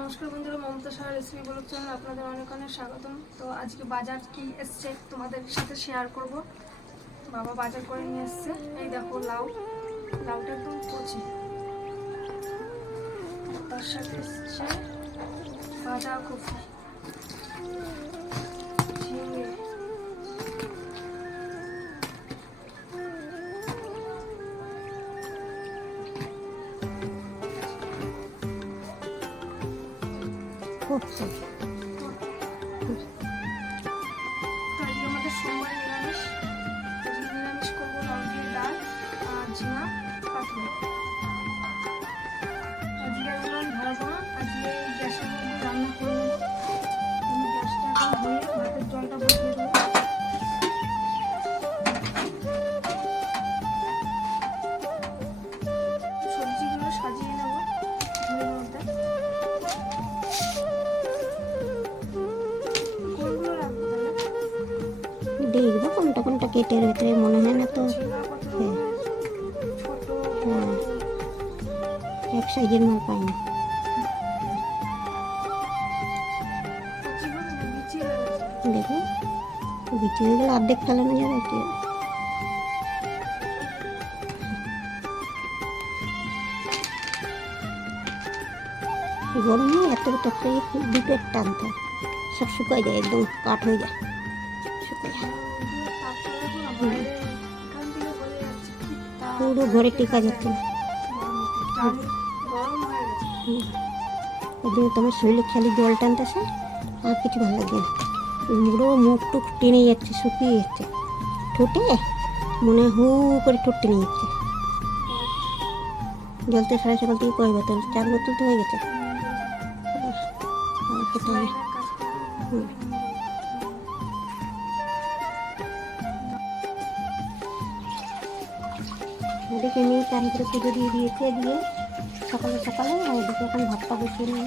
নমস্কার বন্ধুরা, Mamata Saha recipe blog channel আপনাদের অনেক অনেক স্বাগতম। তো আজকে বাজার কি এসছে তোমাদের সাথে শেয়ার করব। বাবা বাজার করে নিয়ে এসছে। এই দেখো লাউ। লাউটা একদম কচি। তার সাথে এসছে বাঁধাকপি। 없 어. কোনটা কোনটা কেটের ভেতরে মনে হয় না তো। হ্যাঁ। হ্যাঁ। এক সাইজের মাল গেছে দেখো বিচি হয়ে গেলে অর্ধেক ফেলানো যাবে কি? গরমে এত তরকারি দুপের টানতে সব শুকাই যায়, একদম কাঠ হয়ে যায়। শুকাই যায়। পুরো ঘরে টিকা যাচ্ছে না। তোমার শরীরে খালি জল টানতেছে, আর কিছু ভালো লাগবে না। পুরো মুখ টুক টেনে যাচ্ছে, শুকিয়ে যাচ্ছে। ঠোঁটে মনে হু করে ঠোঁট টেনে যাচ্ছে। জল তো সাড়ে সকাল থেকে কয় বোতল? চার বোতল তো হয়ে গেছে। হুম। তার ভিতরে পুজো দিয়ে দিয়েছে দিয়ে সকালে সকালে ওদিকে এখন ভাতটা বসিয়ে নিয়ে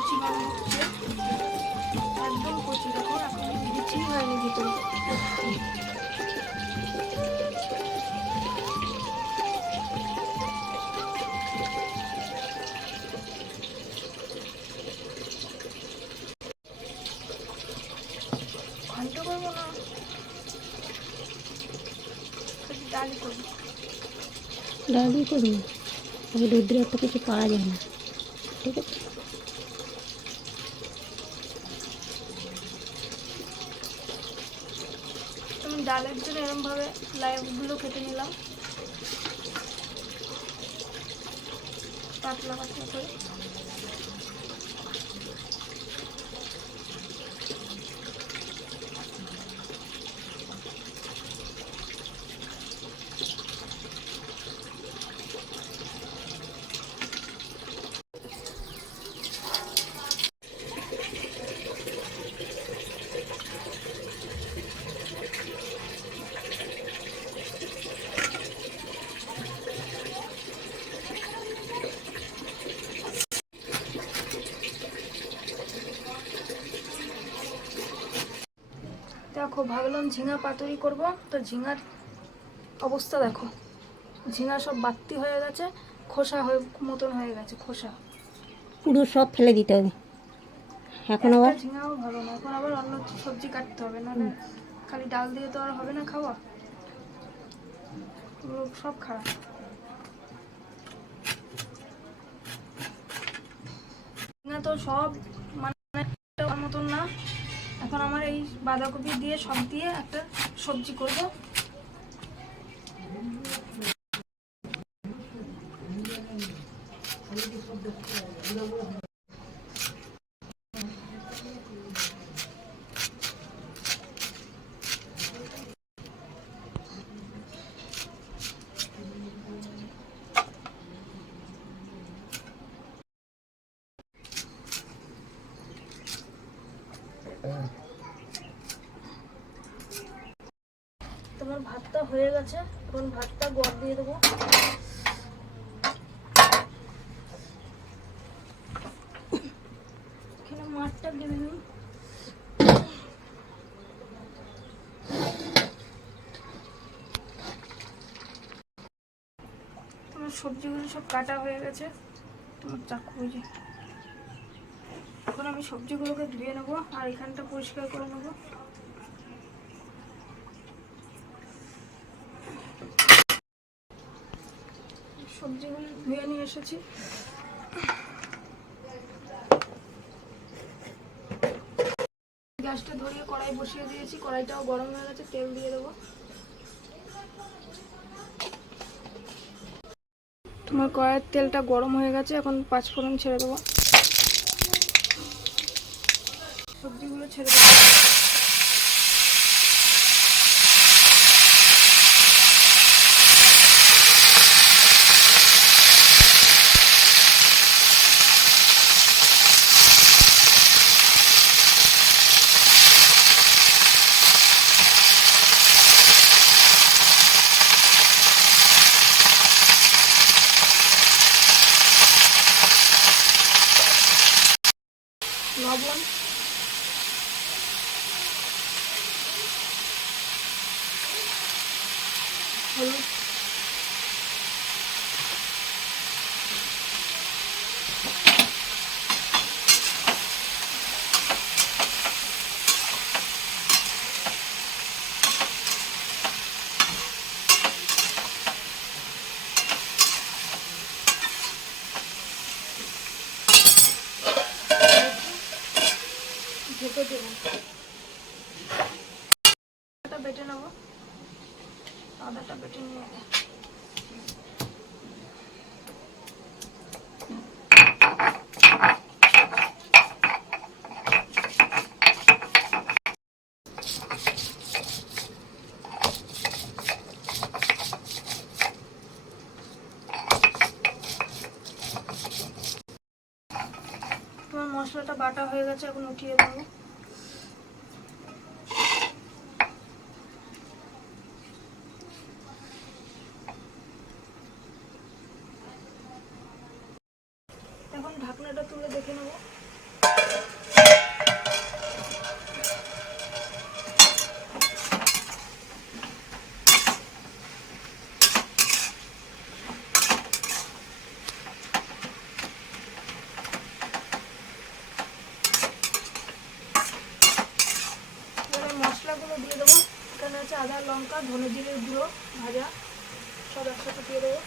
কচি বানানো হচ্ছে একদম কচি দেখো এখন বিচি হয়নি ভিতরে ডালি করব। রোদ্রে এত কিছু পাওয়া যায় না। ঠিক আছে? ডালের জন্য এরমভাবে লাইগুলো কেটে নিলাম। পাতলা পাতলা করে দেখো ভাবলাম ঝিঙা পাতুরি করব। তো ঝিঙার অবস্থা দেখো। ঝিঙা সব বাত্তি হয়ে গেছে খোসা হয়ে মতন হয়ে গেছে খোসা। পুরো সব ফেলে দিতে হবে। এখন আবার? ঝিঙাও ভালো না এখন আবার অন্য সবজি কাটতে হবে না খালি ডাল দিয়ে তো আর হবে না খাওয়া। পুরো সব খারাপ। ঝিঙা তো সব বাঁধাকপি দিয়ে সব দিয়ে একটা সবজি করব। তোমার ভাতটা হয়ে গেছে। এখন ভাতটা গড় দিয়ে দেবো। এখানে মাঠটা সবজিগুলো সব কাটা হয়ে গেছে। তোমার চাকু এখন আমি সবজিগুলোকে ধুয়ে নেব আর এখানটা পরিষ্কার করে নেব। সবজিগুলো ধুয়ে নিয়ে এসেছি। গ্যাসটা ধরিয়ে কড়াই বসিয়ে দিয়েছি, কড়াইটাও গরম হয়ে গেছে, তেল দিয়ে দেবো। তোমার কড়াইয়ের তেলটা গরম হয়ে গেছে, এখন পাঁচ ফোড়ন ছেড়ে দেবো। সবজিগুলো ছেড়ে দেবো। হলুদ ঢেকে দেবো। বেটে নেব। মশলাটা বাটা হয়ে গেছে এখন উঠিয়ে দেবো এখন ঢাকনাটা তুলে দেখে নেব এবারে মশলাগুলো দিয়ে দেবো এখানে আছে আদা লঙ্কা ধনে জিরের গুঁড়ো ভাজা। সব একসাথে দিয়ে দেবো।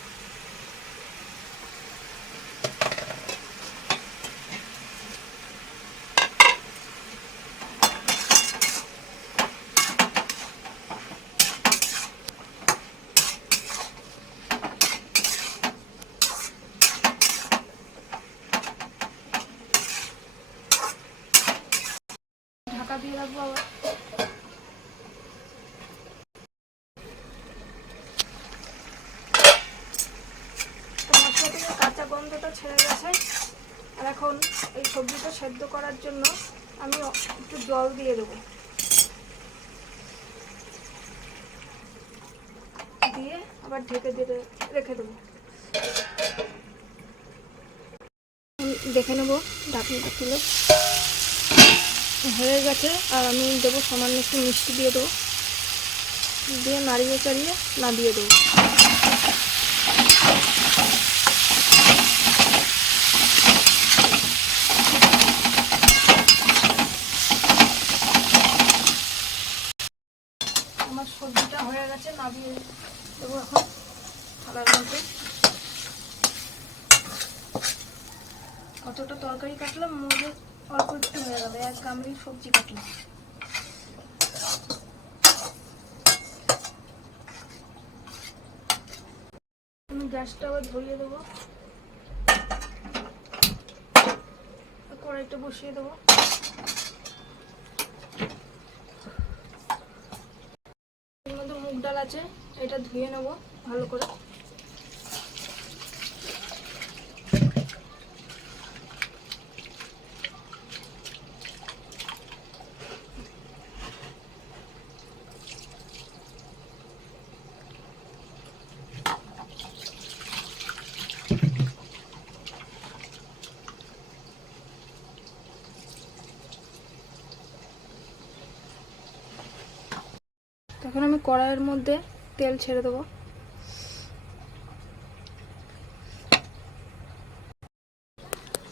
ঢাকা দিয়ে রাখব আবার তো মশলা থেকে কাঁচা গন্ধটা ছেড়ে গেছে আর এখন এই সবজিটা সেদ্ধ করার জন্য আমি একটু জল দিয়ে দেবো। দিয়ে আবার ঢেকে দিয়ে রেখে দেবো। দেখে নেব ঢাকনিটা তুলে হয়ে গেছে, আর আমি দেবো সামান্য একটু মিষ্টি দিয়ে দেবো। দিয়ে নাড়িয়ে চাড়িয়ে না দিয়ে দেবো আমার সবজিটা হয়ে গেছে নামিয়ে দেবো এখন, থালার মধ্যে। কতটা তরকারি কাটলাম, মধ্যে অল্প একটু হয়ে গেল, এক গামলি সবজি কাটলাম। গ্যাসটা আবার ধরিয়ে দেবো। কড়াইটা বসিয়ে দেবো এর মধ্যে মুগ ডাল আছে এটা ধুয়ে নেব ভালো করে। কড়াইয়ের মধ্যে তেল ছেড়ে দেবো।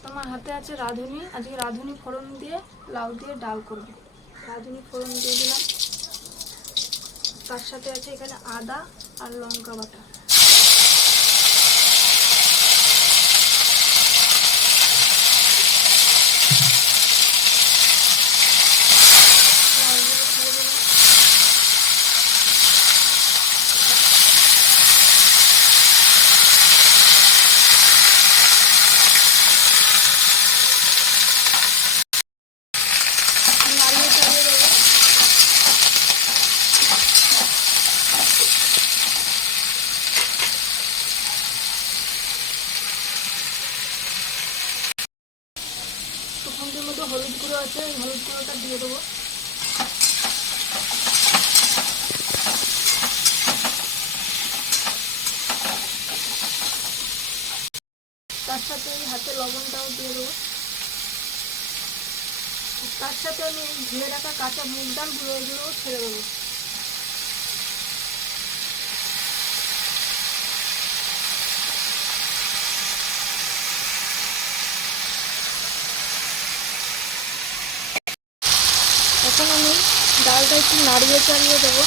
আমার হাতে আছে রাঁধুনি। আজকে রাঁধুনি ফোড়ন দিয়ে লাউ দিয়ে ডাল করব। রাঁধুনি ফোড়ন দিয়ে দিলাম। তার সাথে আছে এখানে আদা আর লঙ্কা বাটা লাউগুলো ছেড়ে দিলাম নাড়িয়ে চাড়িয়ে দেবো ওখানটির মধ্যে হলুদ গুঁড়ো আছে, এই হলুদ গুঁড়োটা দিয়ে দেবো। তার সাথে এই হাতে লবণটাও দিয়ে দেবো। তার সাথে আমি ঘিরে রাখা কাঁচা মুগ ডাল গুঁড়ো এগুলোও ছেড়ে দেবো। এখন আমি ডালটা একটু নাড়িয়ে চাড়িয়ে দেবো।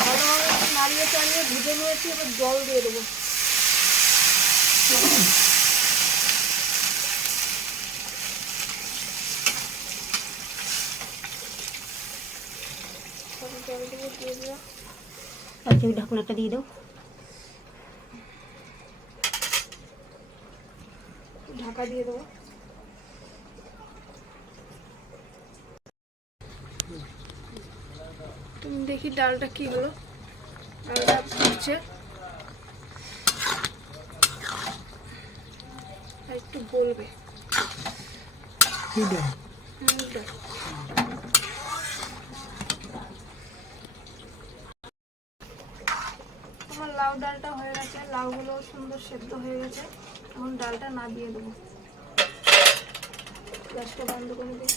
ভালোভাবে নাড়িয়ে চাড়িয়ে ভেজে নিয়েছি, এবার জল দিয়ে দেবো তারপর জলগুলো দিয়ে দিলাম আচ্ছা ওই ঢাকনাটা দিয়ে দাও। ঢাকা দিয়ে দেবো তুমি দেখি ডালটা কি হলো। ডালটা ফুটছে। আর একটু বলবে ডাল। আমার লাউ ডালটা হয়ে গেছে লাউগুলো সুন্দর সেদ্ধ হয়ে গেছে। এখন ডালটা না দিয়ে দেবো। গ্যাসটা বন্ধ করে দিই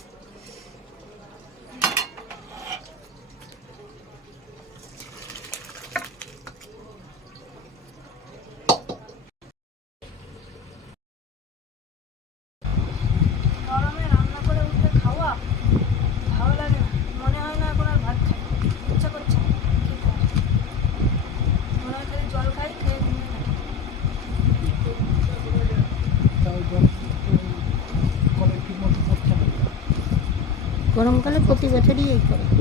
গরমে রান্না করে উঠে খাওয়া ভালো লাগে না মনে হয় না এখন আর ভাত খাই ইচ্ছা করছে না। কি করব? মনে হয় খালি জল খাই খেয়ে ঘুমিয়ে থাকি তাও জল কলে ঠিক মতো পড়ছে না গরমকালে প্রতি বছরই এই করে।